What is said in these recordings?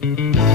เ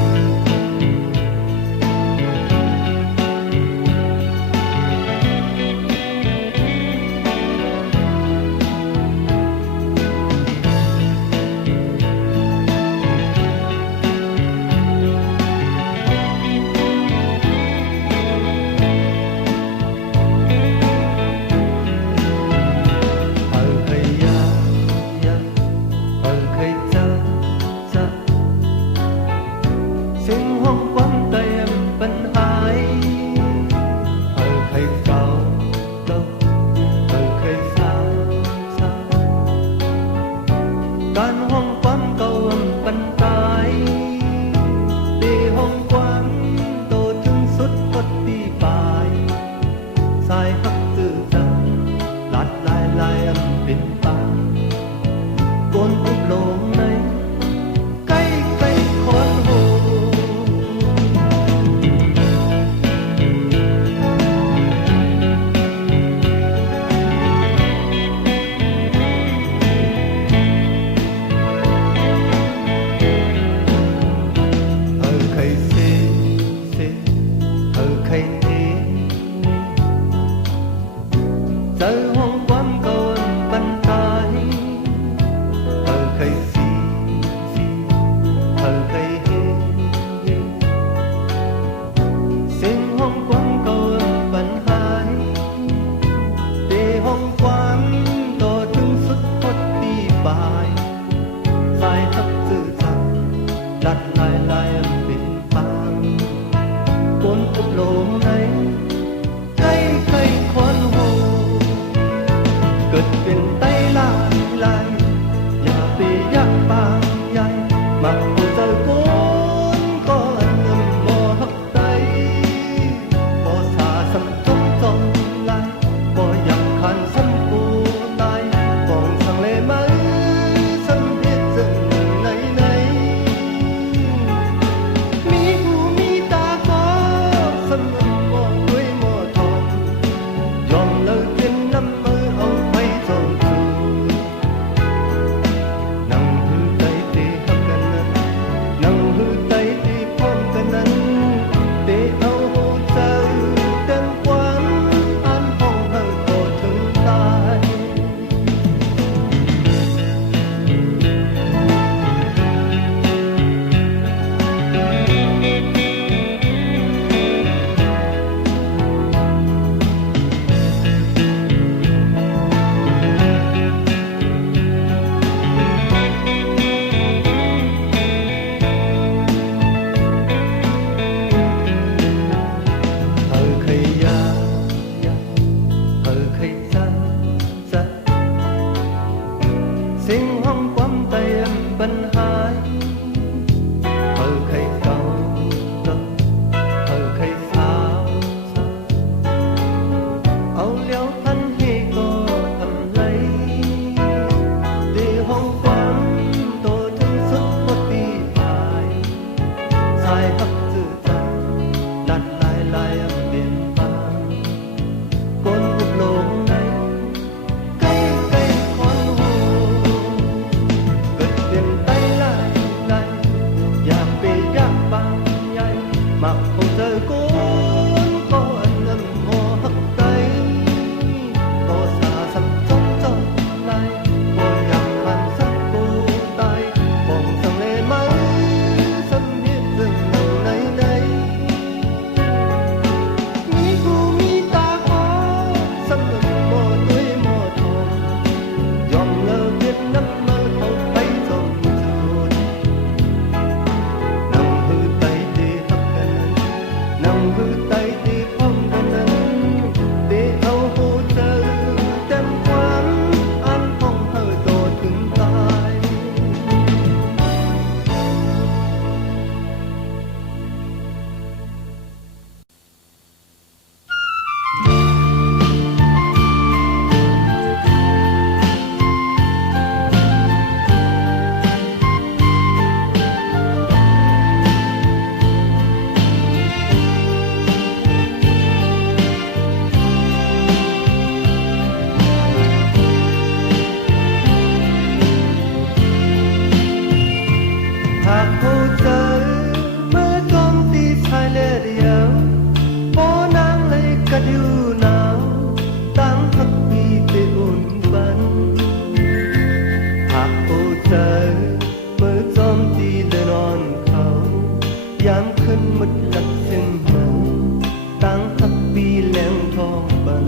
khinh mít lật sinh mặn tăng thấp bi lẹn thong bẩn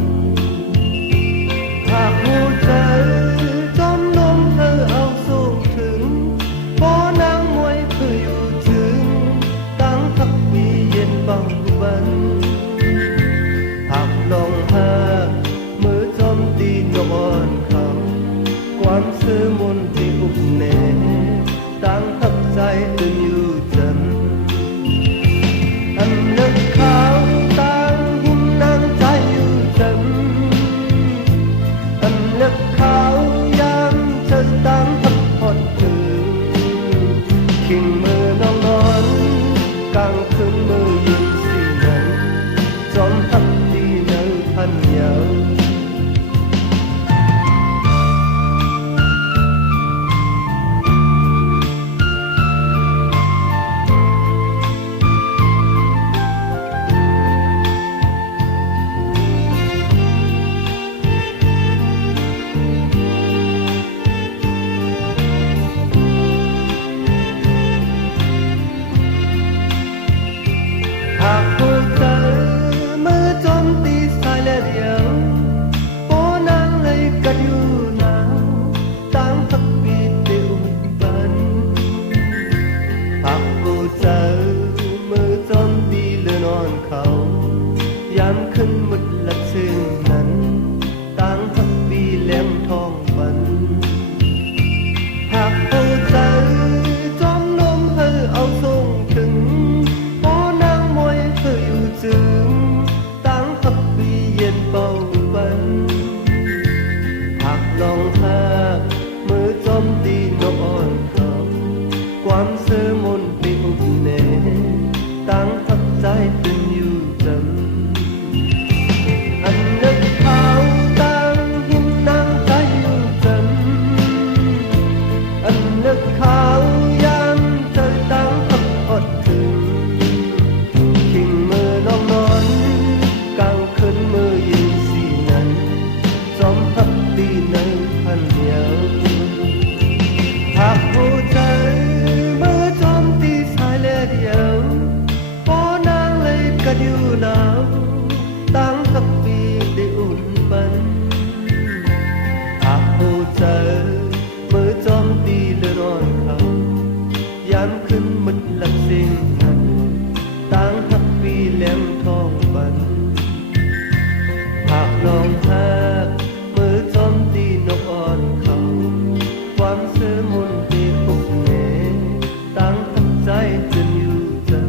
หากหัวใจจอมล้มเธอเอาสูงถึงพอนางมวยเพื่ออยู่ถึงตั้งทักปีเย็นบังบันหากลองหามือจอมตีนอนเขาความซื่อมนที่อุบแน่ตั้งทับใจตื่นอยู่จันอันเลิกขาวตั้งหินนางใจอยู่จันเลือกเขายามเธอตามทับพอดถึงขิงมือน้องนอนกลางคืนมือยินสีนั้นจอมทับที่เนื้อพันยาวหากผู้เธอมือจมตีสายและเดียวโป้นางเลยกัดอยู่หนาวตั้งทักปีเดียวบันหากผู้เธอมือจมตีเลื่อนอ่อนเขายามขึ้นมุดหลับซึ่งนั้นตั้งทักปีแหลมทองบันหากผู้เธอจอมลมเธอเอาส่งถึงจึงตั้งทับปีเย็นเบาบันหากลองหามือจอมตีนอ่อนเขาความเสื่อมนปีอุบแน่ตั้งทับใจเป็นอยู่จำอันเลิกเขาตั้งหินนางใจอยู่จำอันเลิกเขายามเธอตั้งทับอดถึงกลางคืนมือยินสีนั้นจอมทับตีในพันยาวหากผู้ใจมือจอมตีสายและเดียวพอนางเลยกัดอยู่หนาวตั้งทับปีได้อุ่นบันหากผู้ใจมือจอมตีเลื่อนอ่อนเขายามขึ้นมึดหลับสิ่งนั้นตั้งทับปีแหลมทองบันหากลองหามือจอมตีนกอ่อนเขาความเสื่อมนตีปุกแน่ตั้งทับใจจนอยู่จัน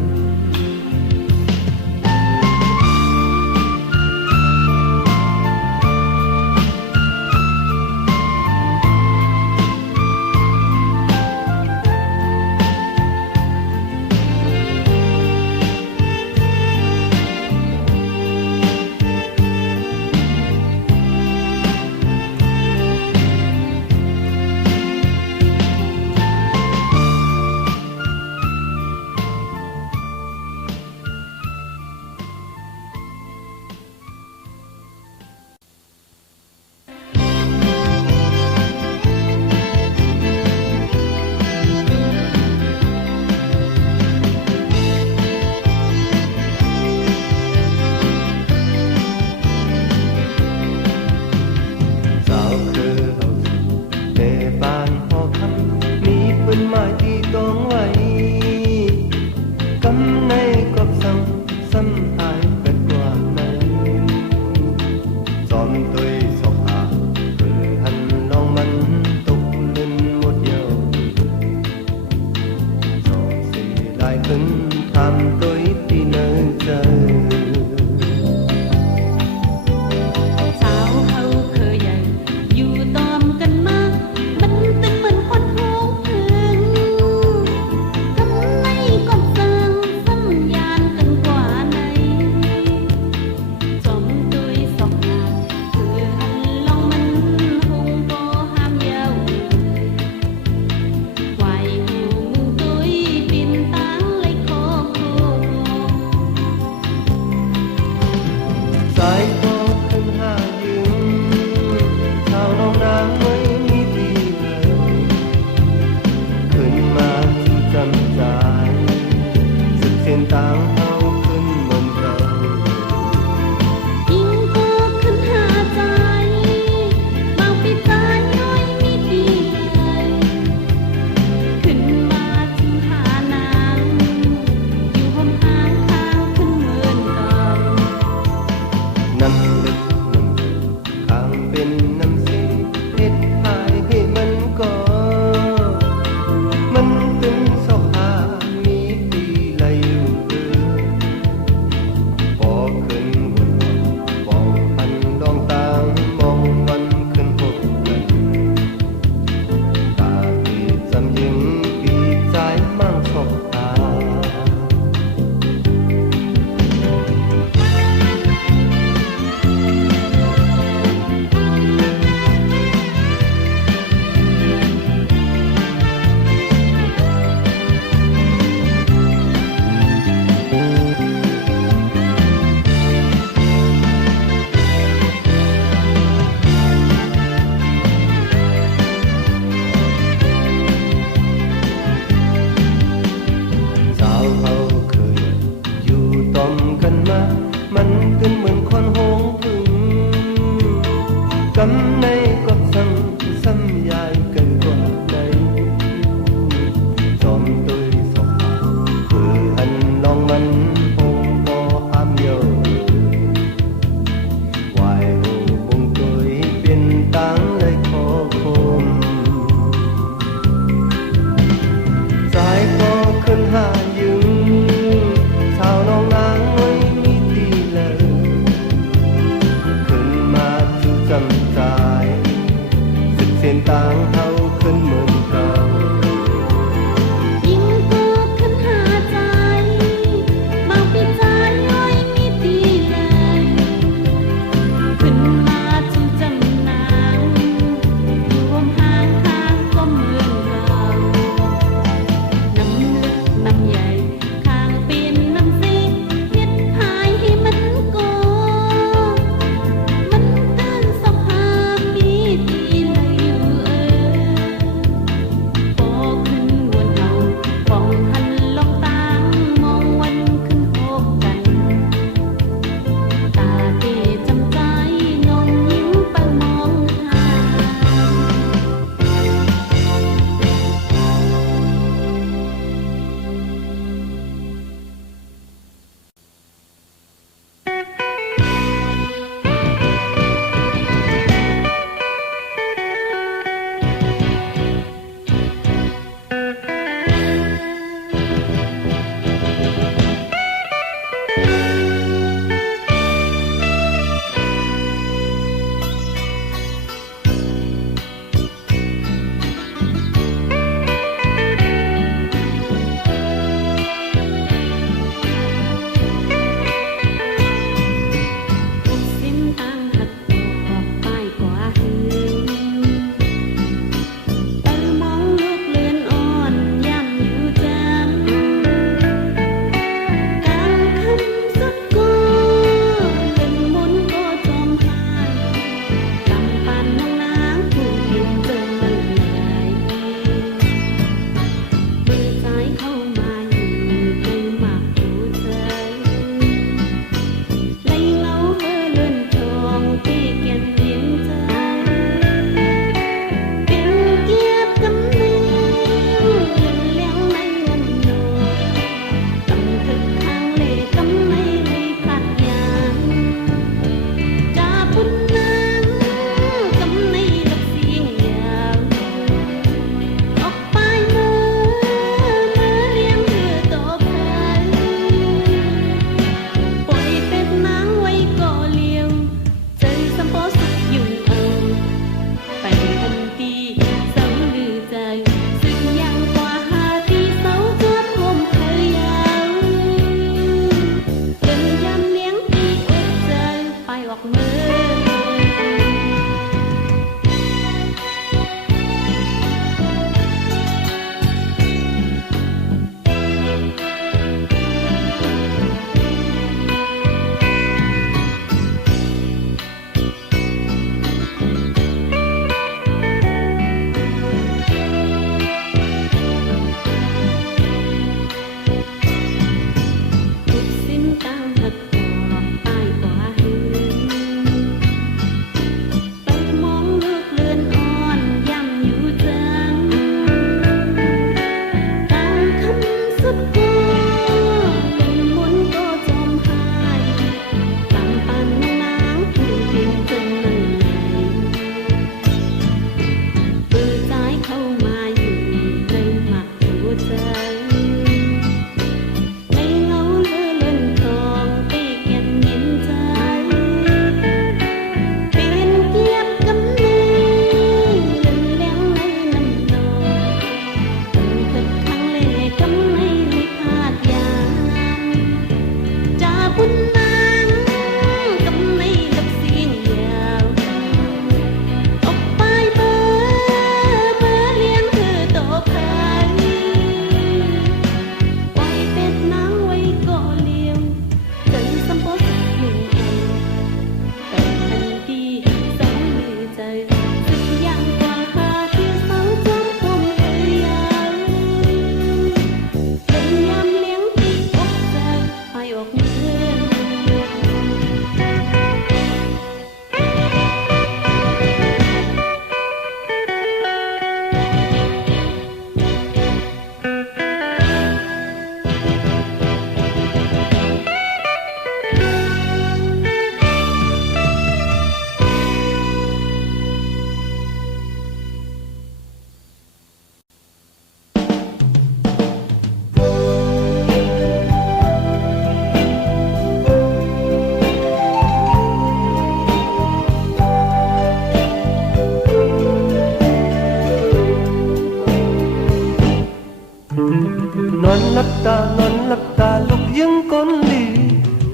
นอนหลับตานอนหลับตาลูกยังก้นลี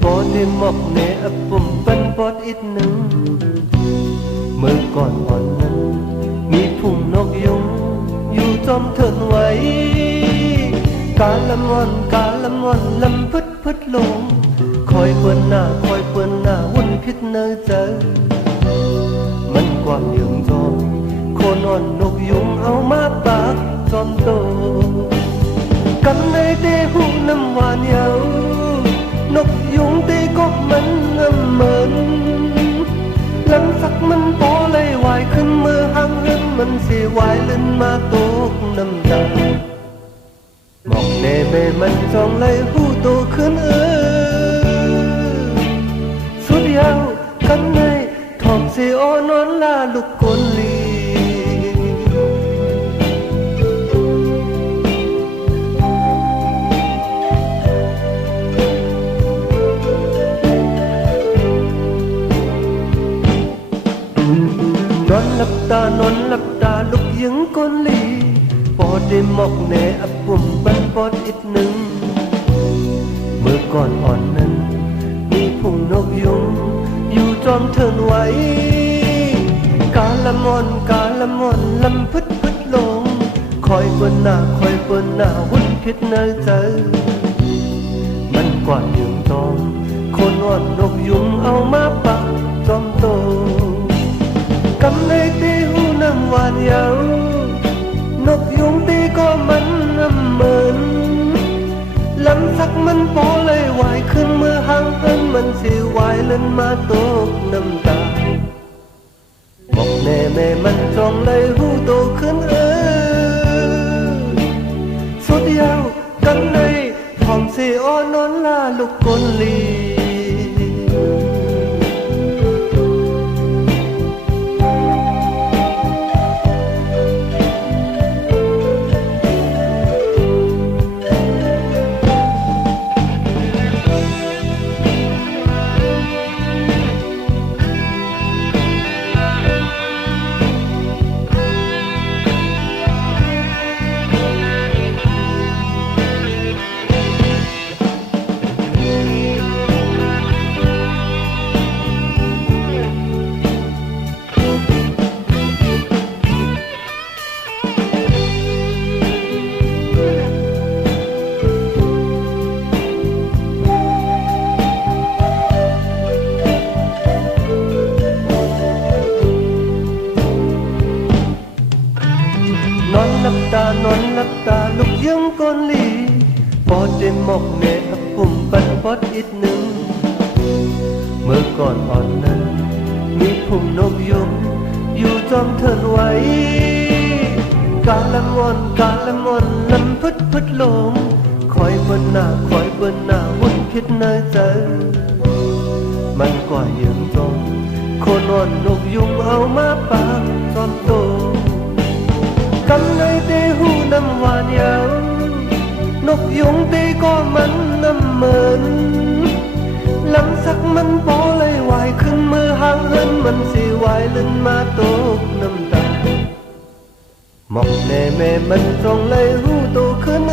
พอได้หมอกแน่อปุ่มเป็นปอดอีกหนึ่งเมื่อก่อนอ่อนนั้นมีพุ่มนกยุงอยู่จอมเถินไว้กาละม่อนกาละม่อนลำพึดพึดลงคอยเปิ้นหน้าคอยเปิ้นหน้าวุ่นพิษเนอใจมันกว้างยืงจอมโคนอ่อนนกยุงเอามาปากจอมโตกันในเตหูน้ำหวานเยาวนกยุงตีกบมันน้ำเหมือนหลังสักมันโตเลยไหวขึ้นมือหังเล่นมันเสียไหวเล่นมาตกน้ำตาหมอกแน่แม่มันจองเลยหูโตขึ้นสุดยาวกันในทองเสียอ้อนอนลาลูกกลลีนอนหลับตานอนหลับตาลูกยังก้นลีพอได้หมอกแน่อปุ่มบันปอดอีกหนึ่งเมื่อก่อนอ่อนนั้นมีพุ่งนกยุงอยู่จอมเทินไว้กาละม่อนกาละม่อนลำพึดพึดลงคอยเปิ้นหน้าคอยเปิ้นหน้าวุ่นพิษเนอใจมันกว่ายืงตอมคนอ่อนนกยุงเอามาปะจอมโตกำในตีหูน้ำหวานเยาวนกยุงตีก็มันน้ำเหมือนลำสักมันโปเลยไหวขึ้นเมื่อห่างเอินมันสิไหวเล่นมาตกน้ำตาบอกแน่แม่มันจองเลยหูโตขึ้นสุดยาวกันในทองสิอ้อนอนลาลูกกลลีนอนหลับตานอนหลับตาลูกยังก้นลีพอได้หมอกแน่อปุ่มปันปอดอีกหนึ่งเมื่อก่อนอ่อนนั้นมีพุ่มนกยุงอยู่จอมเทินไว้กาละม่อนกาละม่อนลำพึดพึดลงคอยเปิ้นหน้าคอยเปิ้นหน้าวุ่นพิษเนอใจมันกว่ายืงจอมโคนอ่อนนกยุงเอามาปากจอมโตกำในเตหูน้ำหวานเยาวนกยุงตีก็มันน้ำเหมือนลำสักมันโปเลยไหวขึ้นมือห่างเหินมันสิไหวเล่นมาตกน้ำตาหมอกแน่แม่มันจองเลยหูโตขึ้น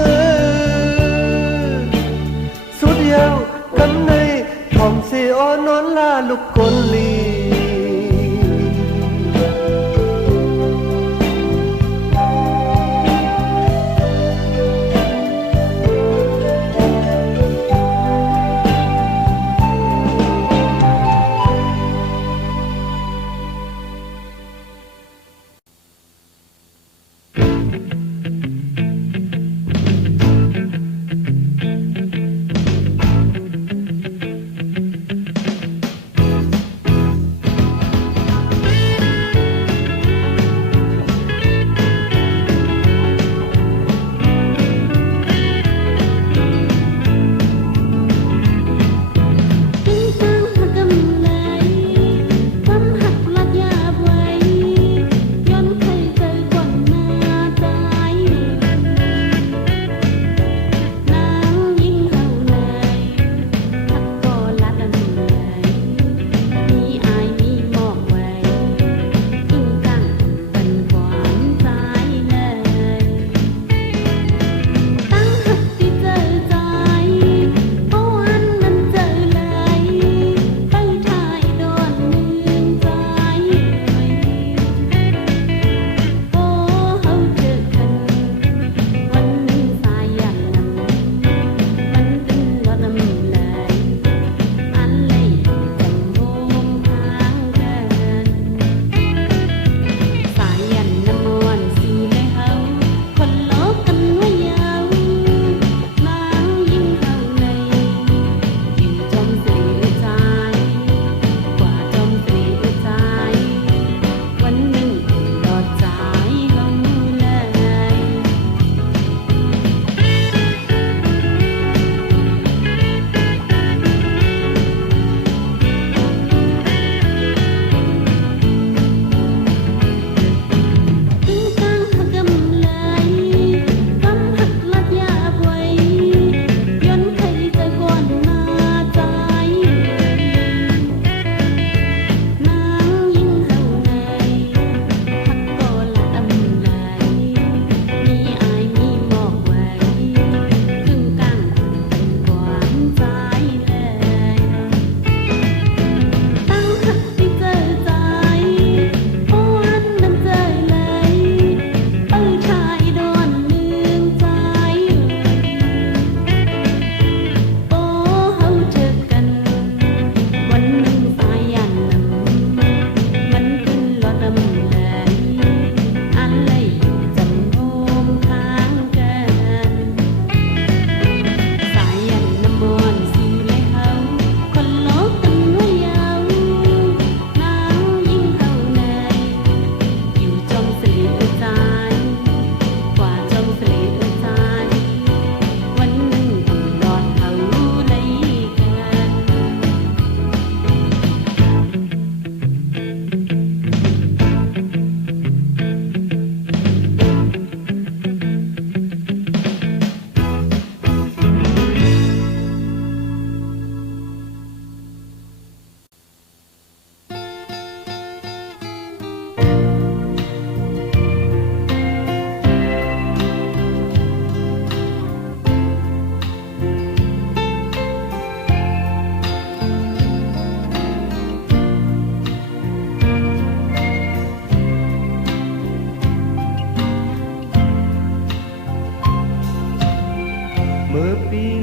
สุดยาวกันในทองสิอ้อนอนลาลูกกลลี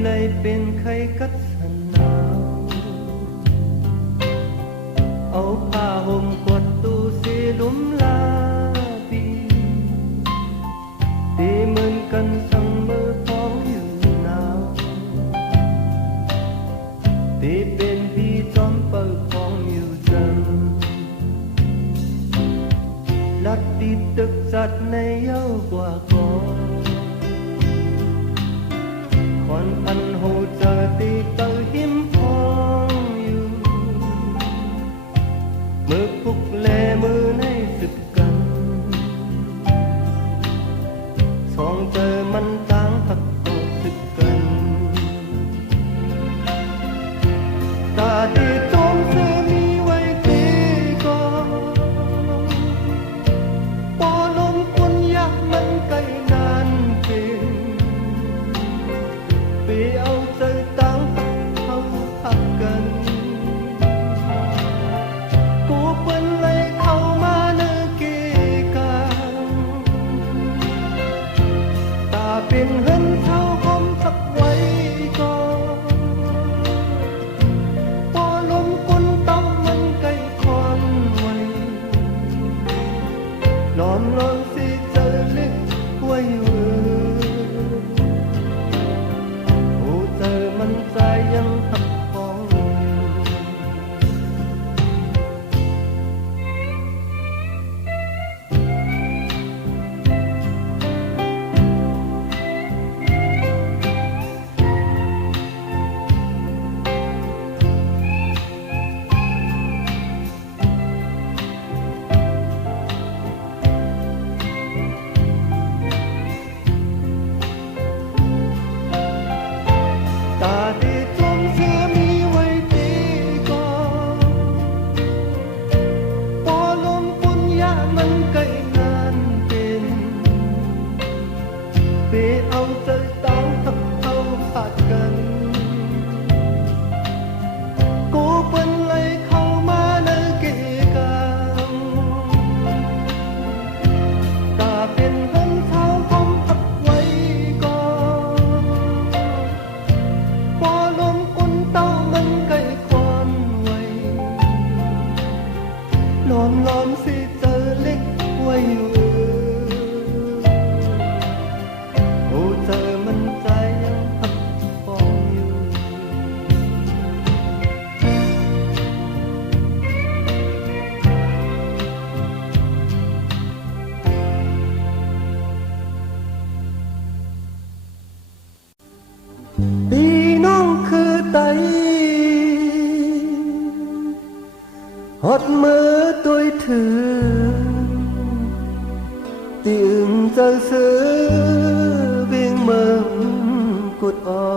lại bên khay cắt sàn nào áoผ้าห่มกวาดตู้เสียล้มลาปีตีเหมือนกันสั่งมือฟ้องอยู่หนาวตีเป็นพี่จอมเปิดฟ้องอยู่จังลัดตีตึกจัดในเย้ากว่าก่อนcòn anh hồ chờ tí tờ hiếm phong yêu mơ phúc lệ mơ nay rực cần song chờ măn táng thật cổ rực cần ta đi tôm sơ mi quay tê con bỏ lông quân yak mân cây nan về vì âu chơi tăng không thật gần cô vẫn lấy khâu mà nơi kia càng ta bên hơn thao không thật quay con bỏ lông quân tóc mân cây con quay lon lon xì chơi lít quayมันใจยังหักคองล้อมสิเจอเล็กไว้โอ้เจอมันใจยังหักฟองอยู่พี่น้องคือไตหดมือตัวถือตีอึงเจอซื้อวิ่งเมืองกุดอ่อ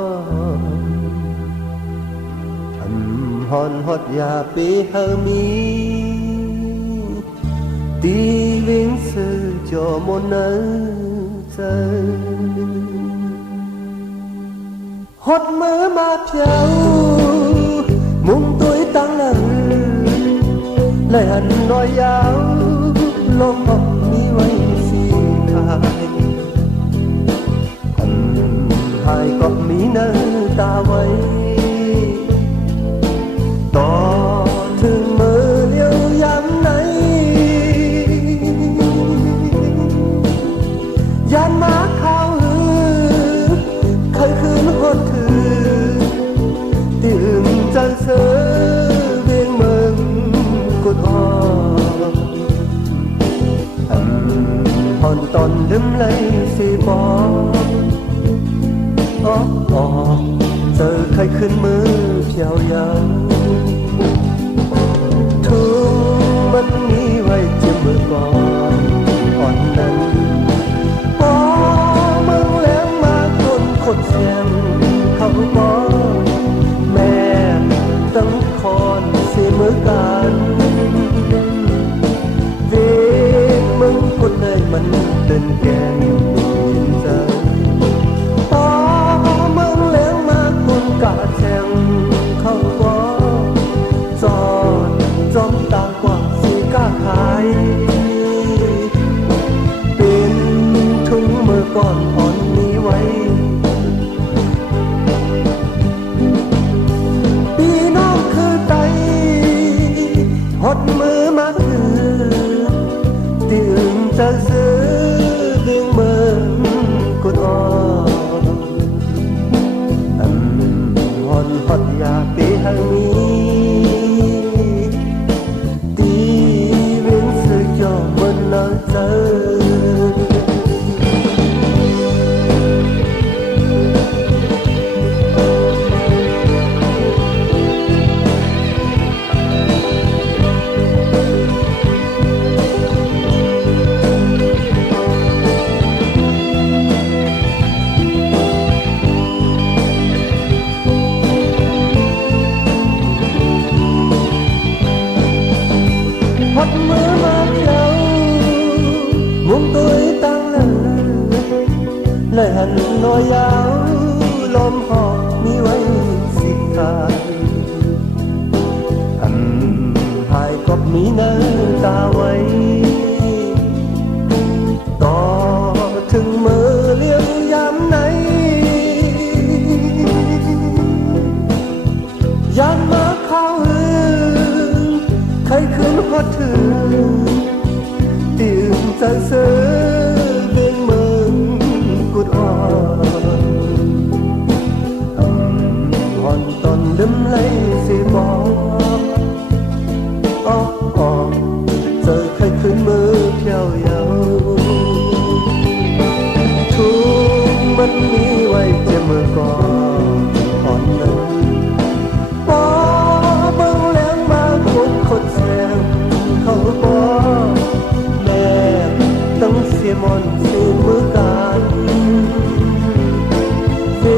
นหอนหดยาปีเฮมีตีวิ่งซื้อจอมนเนเจอหดมือมาเพียวมุงตัวตั้งหลังlại hẳn nói áo lo mong mi quay xì hai có mi nơ ta quay to thương mơ yêu dám này dám má khao hư khơi khứ hôn thư tìm chân sơ hòn tòn đâm lấy xì bó giờ khai khuyên mơ chào nhau thương mất nghĩ hoài chiếm mơ còn hòn nắng có mừng lém mà con khôn xem không có mẹ tấm con xì mơ canคนในมันเป็นแกงยินใจพอเมืองเลี้ยงมาคนกะแจงเข้าบ่ ฮอดอยากไปหามีตีเวียนสึกยอมมันน่าเจอhot mưa mà châu muốn tôi tăng lên lời hằn nói áo lom họ mi quay xịt khai hai cọp mi nơ ta quay toถึง mơ liêng giam này giam má khao hương khai khuyến hót thương tìmใจเสือเวียงเมืองกุดอ่อนหอนตอนดึมไล่สิบอกอ๋อเจอใครขึ้นมือเที่ยวยาวทุกมันมีไว้เจ็บมือก่อนอ่อนนั้นพอเบิ่งแล้วมาคนแซงเขาบอกแม่ต้องเสียมนเสียมือกันเสี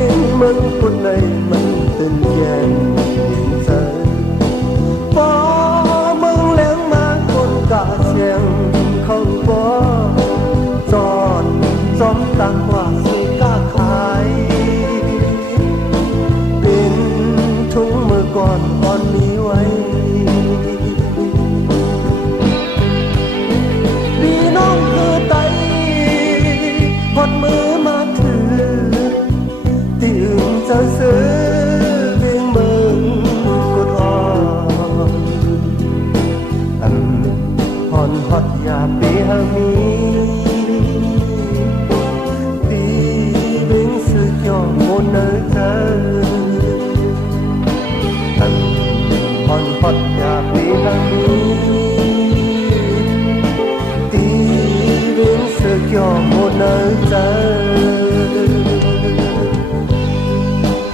ยงมันคนในมันตื่นแย่งใจพอเบิ่งแล้วมาคนกะเสียงเขาบอกจอนจอมตังว่าสิกะขายเป็นถุงมือก่อนอ่อนมีไว้หอดมือมาถือที่อื่นจะซื้อเวียงเมืองกุดอ่อนหอนฮอดอยากไปหามีตีเวียงสึกยอมโมเนอเธอหอนฮอดอยากไปหามีcho một nơi chờ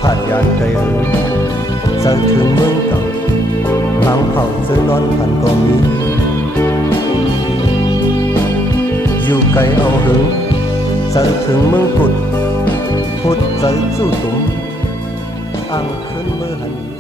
hạt gian cây ơi giờ thương mương cầu mang khẩu dưới non thành có mi dù cây âu hướng giờ thương mương cụt hút giờ chu túm ăn khấn mơ hành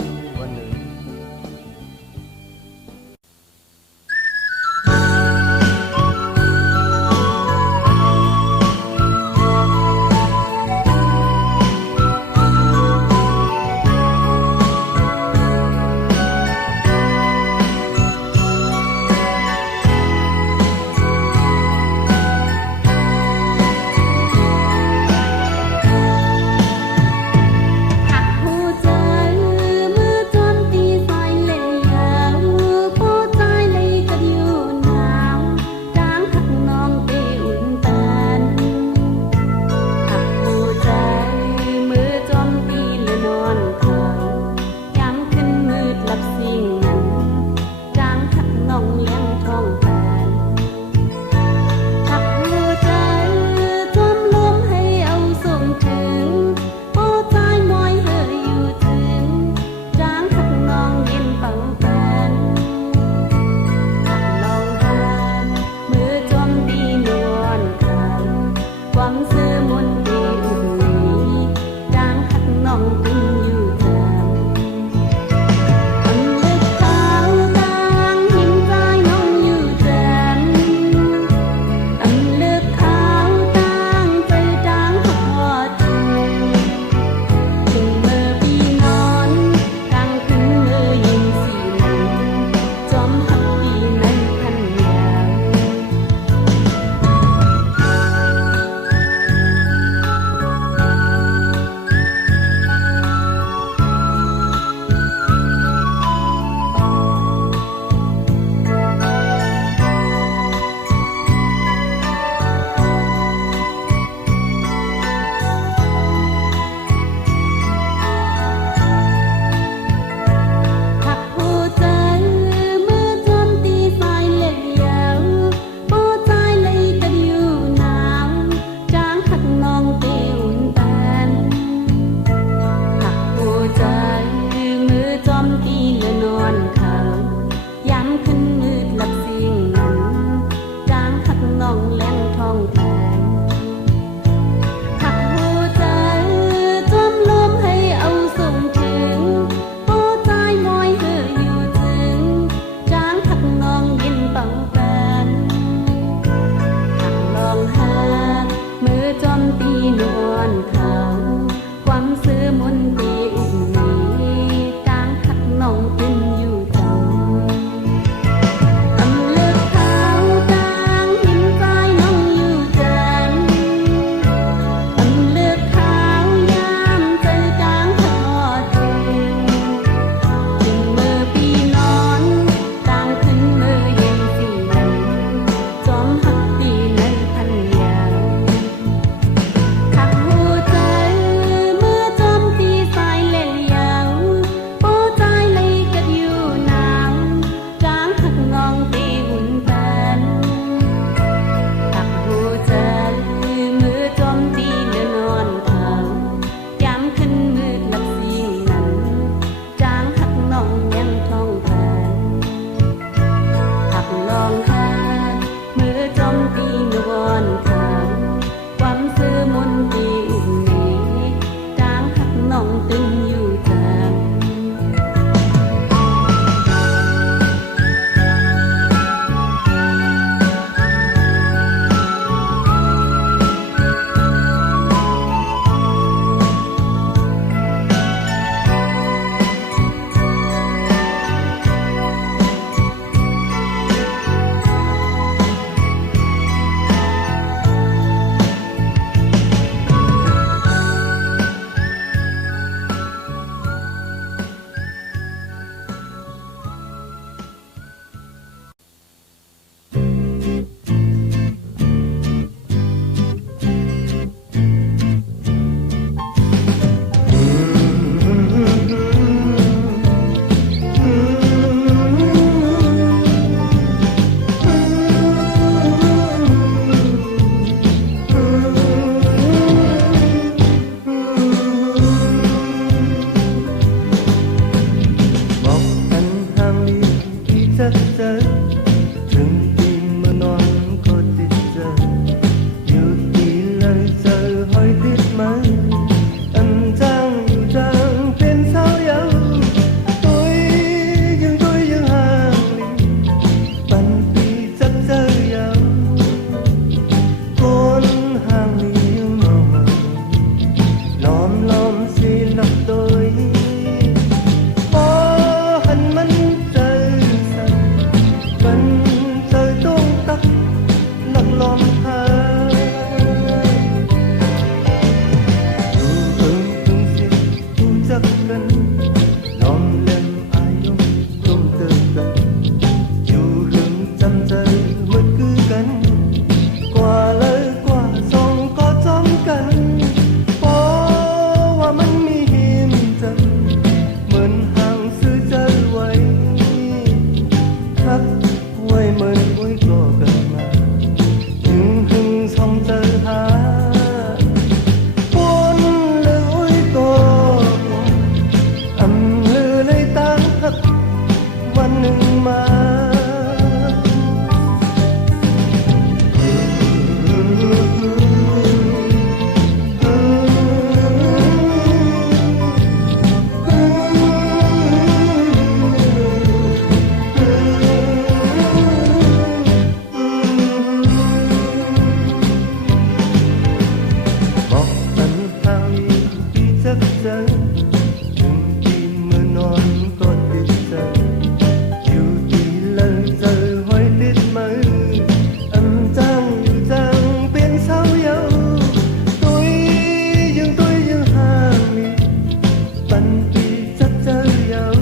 lần vì chắc chở nhau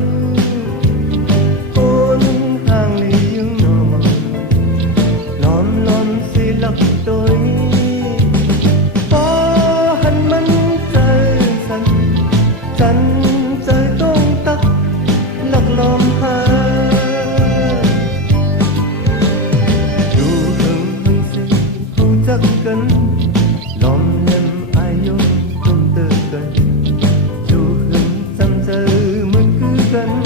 ôn hàng lì dương nọ lon lon xì lắc tôi có hân mân trời sân chân trời tung tắc lắc lom ha dù hừng hừng xì không chắc cân lom lem ai vô không tự cần dù hừng chăm chờ mới cứ gần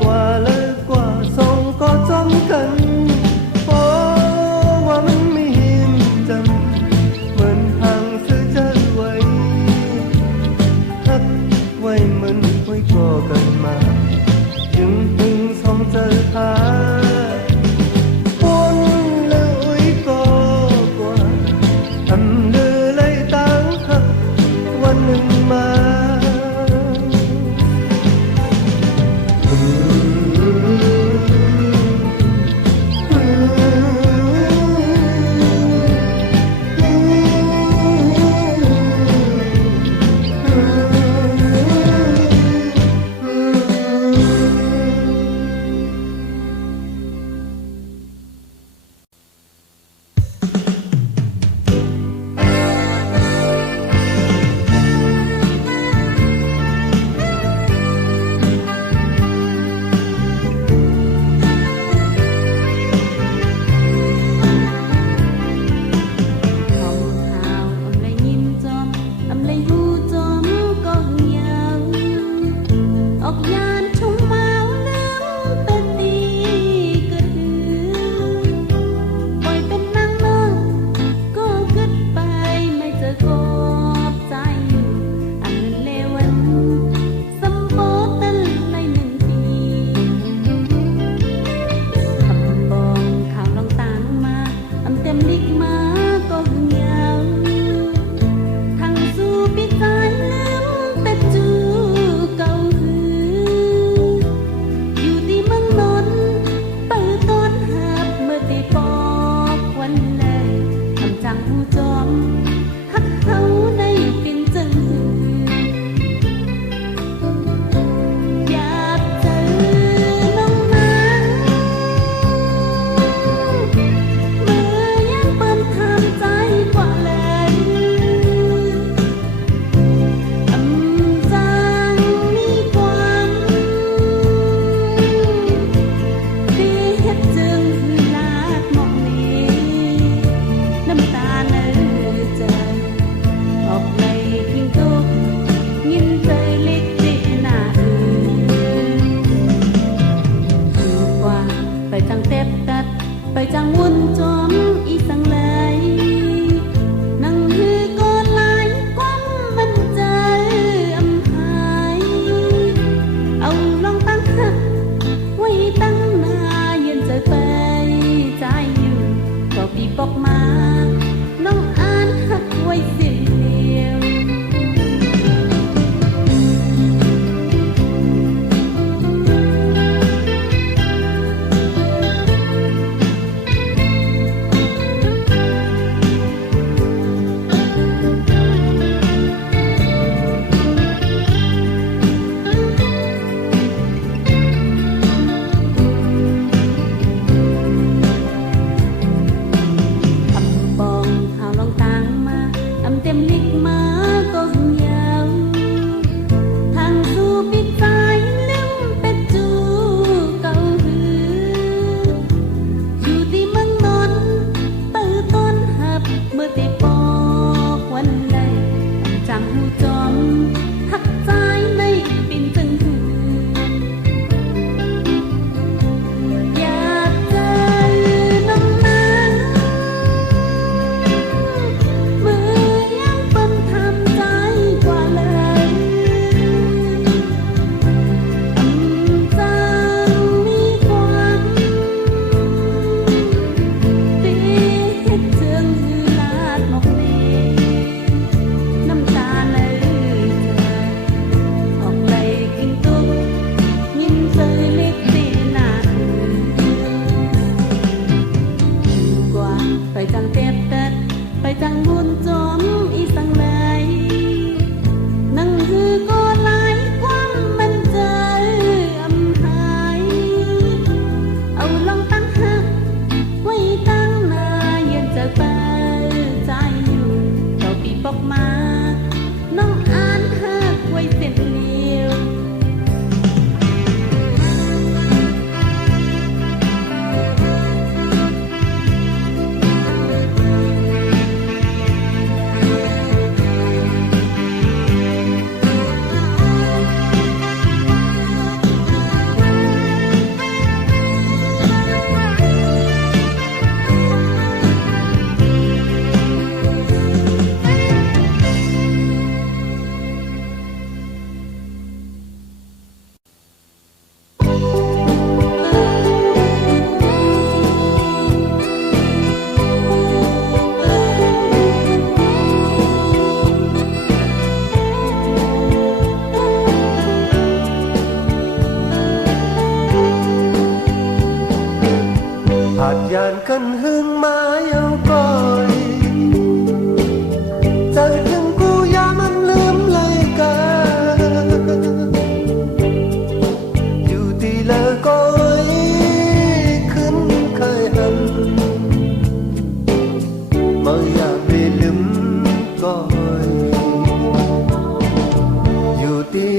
qua lỡ qua sông có trong cần phốว่ามันไม่เห็นจำเหมือนห่างเธอจะไว้ฮักไว้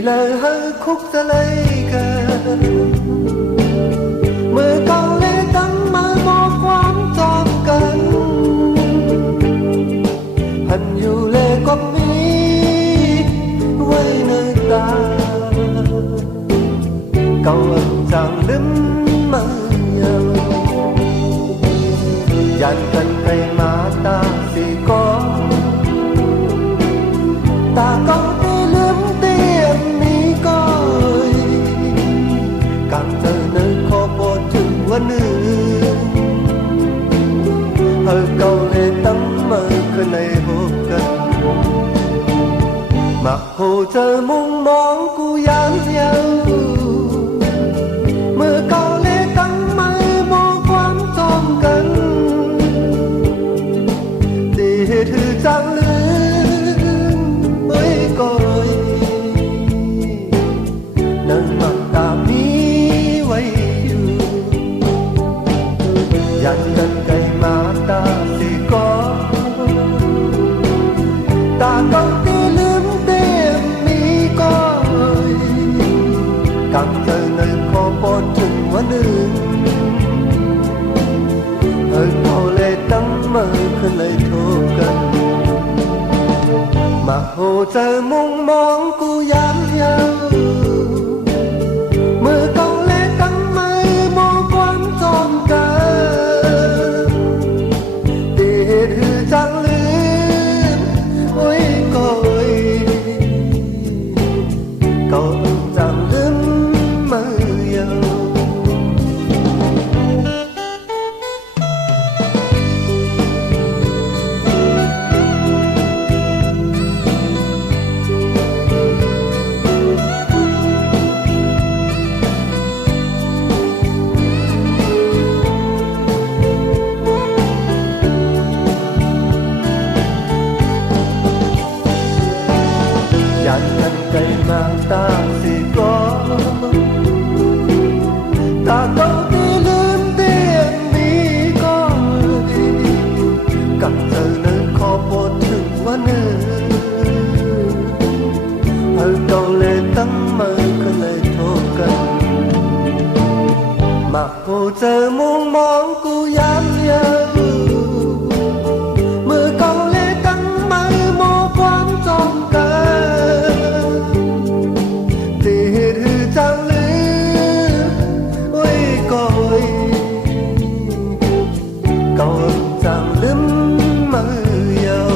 lời hơi khúc ra lấy gần mưa câu lê đắng mơ mơ quán tròn cần hình dù lê quắp ý với nơi ta câu ẩn chẳng đếm mơ nhau dàn cần cây má ta thì có ta có thể lướm tiền mi coi càng chờ nơi khó bỏ chừng vấn ư hơi câu lê tắm mơ khơi này hồ cần mặc hồ chờ mong mong cu dán nhau mưa câu lê tắm mơ mô quán tròn cần thì hết hư trang lưng ơi coi nâng mặt ta mi quay dàn gần cây má ta thì có ta không thể lướm tìm mi coi càng chờ nơi khó bỏ chừng quá đường hơi cô lê tắm mơ khơi lời thô cần mà hồ chờ mong mong cu dán nhau mưa câu lê tắm mơ mô quán tròn cờ thì hết hư trang lươn ôi coi câu chẳng lươn mơ yêu dàn thân cây mang ta thì có ta có thể lướm tiền mi coi càng giờ nơi khó bỏ chừng quá nơi hơi câu lê tắm mơ khơi lời thô cần mà hồ chờ mong mong cu dán nhau mưa câu lê tắm mơ mô quán tròn cờ thì hết hư trang lươn ôi coi câu chẳng lướm mơ yêu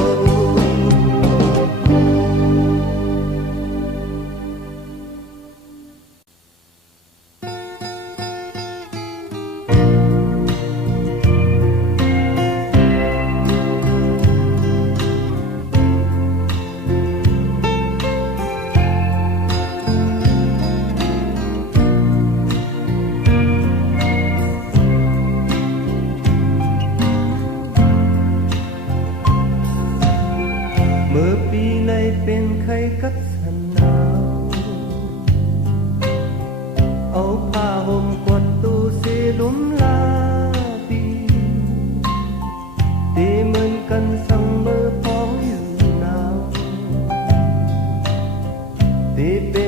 เมื่อปีไหนเป็นใครกัดสันหนาวเอาผ้าห่มกดตูสีลุ่มลาปีตีเหมือนกันสั่งมือพองอยู่หนาวตีเป็น